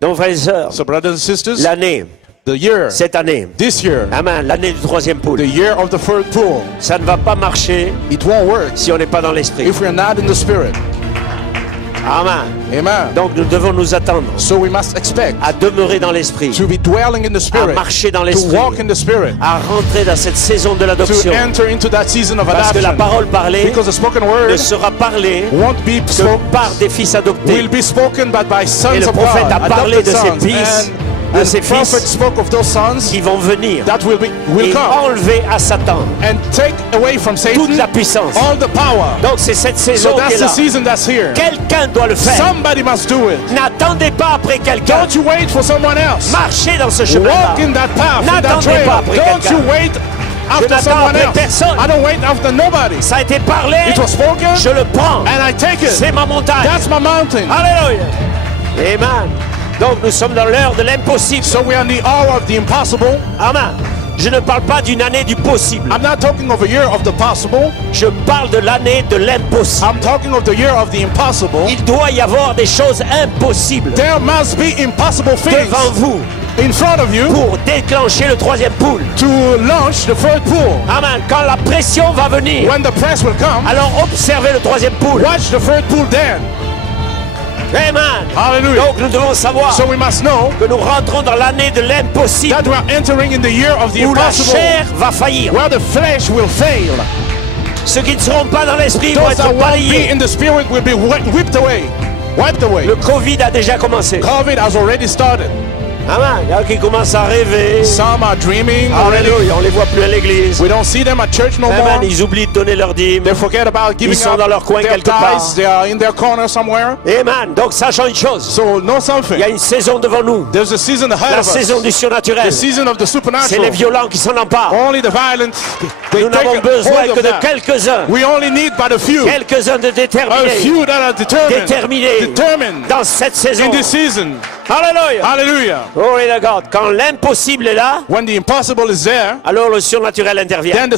Donc, frères et sœurs, So, brothers and sisters, l'année, the year, cette année, this year, amen, l'année du troisième the pool, year of the third pool, ça ne va pas marcher it won't work si on n'est pas dans l'esprit. if we're not in the spirit. Amen. Amen. Donc, nous devons nous attendre So we must expect à demeurer dans l'esprit, to be dwelling in the à spirit, marcher dans to l'esprit, walk in the spirit, à rentrer dans cette saison de to l'adoption. enter into that season of Parce que la adoption. parole parlée Because the spoken ne word sera parlée won't be que spoken, par des fils adoptés. will be spoken but by Et sons le of prophète God, a parlé adopted de ces sons. fils, de And ces the prophet fils spoke of those sons qui vont venir that will et come enlever à Satan and take away from toute Satan la puissance. all the power. Donc c'est cette saison So qui est that's the là. season that's here. Quelqu'un doit le faire. Somebody must do it. N'attendez pas après quelqu'un. Don't you wait for someone else. Marchez dans ce chemin-là. Walk in that path, in that N'attendez trail. pas après Don't quelqu'un. you wait after n'attends someone après else. personne. I don't wait after nobody. Ça a été parlé. It was spoken Je le prends. and I take it. C'est ma montagne. That's my mountain. Alléluia. Amen. Donc nous sommes dans l'heure de l'impossible. So we are in the hour of the impossible. Amen. Je ne parle pas d'une année du possible. I'm not talking of a year of the possible. Je parle de l'année de l'impossible. I'm talking of the year of the impossible. Il doit y avoir des choses impossibles There must be impossible things devant vous in front of you pour déclencher le troisième pool. to launch the third pool. Amen. Quand la pression va venir, When the press will come, alors observez le troisième pool. watch the third pool then. Amen. Hallelujah. Donc nous devons savoir So we must know que nous rentrons dans l'année de l'impossible that we are entering in the year of the où la impossible, chair va faillir. where the flesh will fail. Ceux qui ne seront pas dans l'esprit vont Those that être won't be balayés. in the spirit will be whipped away. Wiped away. Le Covid a déjà commencé. COVID has already started. Amen. Il y en a qui commencent à rêver. Some are dreaming already. Alléluia. On les voit plus à l'église. We don't see them at church no more. Amen. Ils oublient de donner leur dîme. They forget about giving Ils sont up dans leur coin their quelque part. tithes. They are in their corner somewhere. Amen. Donc sachant une chose, So know something. il y a une saison devant nous. There's a season ahead La of us. saison du surnaturel. The season of the C'est supernatural. les violents qui s'en emparent. Only the violent. They Nous n'avons take besoin hold que of de that. quelques-uns. We only need but a few. Quelques-uns de A déterminés. few that are Déterminés determined dans cette saison. in this season. Alléluia. Hallelujah. Oh, et d'accord. Quand l'impossible est là, When the impossible is there, alors le surnaturel intervient. then the